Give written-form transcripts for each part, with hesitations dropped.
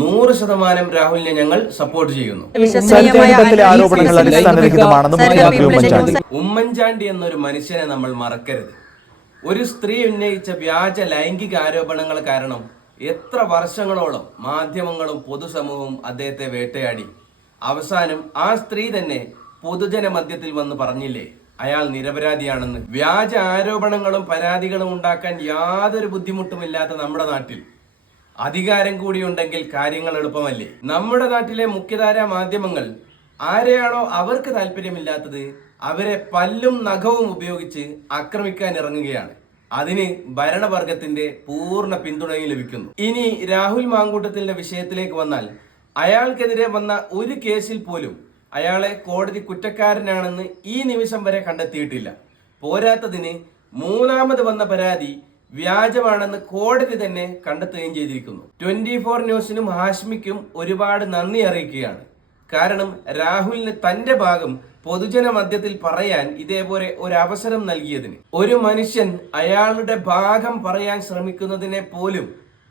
100% രാഹുലിനെ ഞങ്ങൾ സപ്പോർട്ട് ചെയ്യുന്നു. ഉമ്മൻചാണ്ടി എന്നൊരു മനുഷ്യനെ നമ്മൾ മറക്കരുത്. ഒരു സ്ത്രീ ഉന്നയിച്ച വ്യാജ ലൈംഗിക ആരോപണങ്ങൾ കാരണം എത്ര വർഷങ്ങളോളം മാധ്യമങ്ങളും പൊതുസമൂഹവും അദ്ദേഹത്തെ വേട്ടയാടി. അവസാനം ആ സ്ത്രീ തന്നെ പൊതുജന മധ്യത്തിൽ വന്ന് പറഞ്ഞില്ലേ അയാൾ നിരപരാധിയാണെന്ന്. വ്യാജ ആരോപണങ്ങളും പരാതികളും ഉണ്ടാക്കാൻ യാതൊരു ബുദ്ധിമുട്ടുമില്ലാത്ത നമ്മുടെ നാട്ടിൽ അധികാരം കൂടി ഉണ്ടെങ്കിൽ കാര്യങ്ങൾ എളുപ്പമല്ലേ? നമ്മുടെ നാട്ടിലെ മുഖ്യധാര മാധ്യമങ്ങൾ ആരെയാണോ അവർക്ക് താല്പര്യമില്ലാത്തത് അവരെ പല്ലും നഖവും ഉപയോഗിച്ച് ആക്രമിക്കാൻ ഇറങ്ങുകയാണ്. അതിന് ഭരണവർഗത്തിന്റെ പൂർണ്ണ പിന്തുണയും ലഭിക്കുന്നു. ഇനി രാഹുൽ മാങ്കൂട്ടത്തിന്റെ വിഷയത്തിലേക്ക് വന്നാൽ, അയാൾക്കെതിരെ വന്ന ഒരു കേസിൽ പോലും അയാളെ കോടതി കുറ്റക്കാരനാണെന്ന് ഈ നിമിഷം വരെ കണ്ടെത്തിയിട്ടില്ല. പോരാത്തതിന് മൂന്നാമത് വന്ന പരാതി വ്യാജമാണെന്ന് കോടതി തന്നെ കണ്ടെത്തുകയും ചെയ്തിരിക്കുന്നു. 24 ന്യൂസിനും ഹാഷ്മിക്കും ഒരുപാട് നന്ദി അറിയിക്കുകയാണ്. കാരണം രാഹുലിന് തന്റെ ഭാഗം പൊതുജന മധ്യത്തിൽ പറയാൻ ഇതേപോലെ ഒരു അവസരം നൽകിയതിന്. ഒരു മനുഷ്യൻ അയാളുടെ ഭാഗം പറയാൻ ശ്രമിക്കുന്നതിനെ പോലും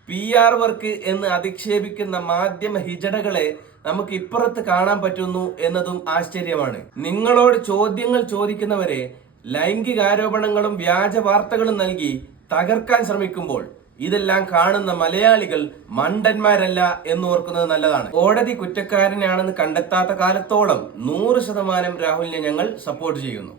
PR വർക്ക് എന്ന് അധിക്ഷേപിക്കുന്ന മാധ്യമ ഹിജടകളെ നമുക്ക് ഇപ്പുറത്ത് കാണാൻ പറ്റുന്നു എന്നതും ആശ്ചര്യമാണ്. നിങ്ങളോട് ചോദ്യങ്ങൾ ചോദിക്കുന്നവരെ ലൈംഗികാരോപണങ്ങളും വ്യാജ വാർത്തകളും നൽകി തകർക്കാൻ ശ്രമിക്കുമ്പോൾ ഇതെല്ലാം കാണുന്ന മലയാളികൾ മണ്ടന്മാരല്ല എന്ന് ഓർക്കുന്നത് നല്ലതാണ്. കോടതി കുറ്റക്കാരനാണെന്ന് കണ്ടെത്താത്ത കാലത്തോളം 100% രാഹുലിനെ ഞങ്ങൾ സപ്പോർട്ട് ചെയ്യുന്നു.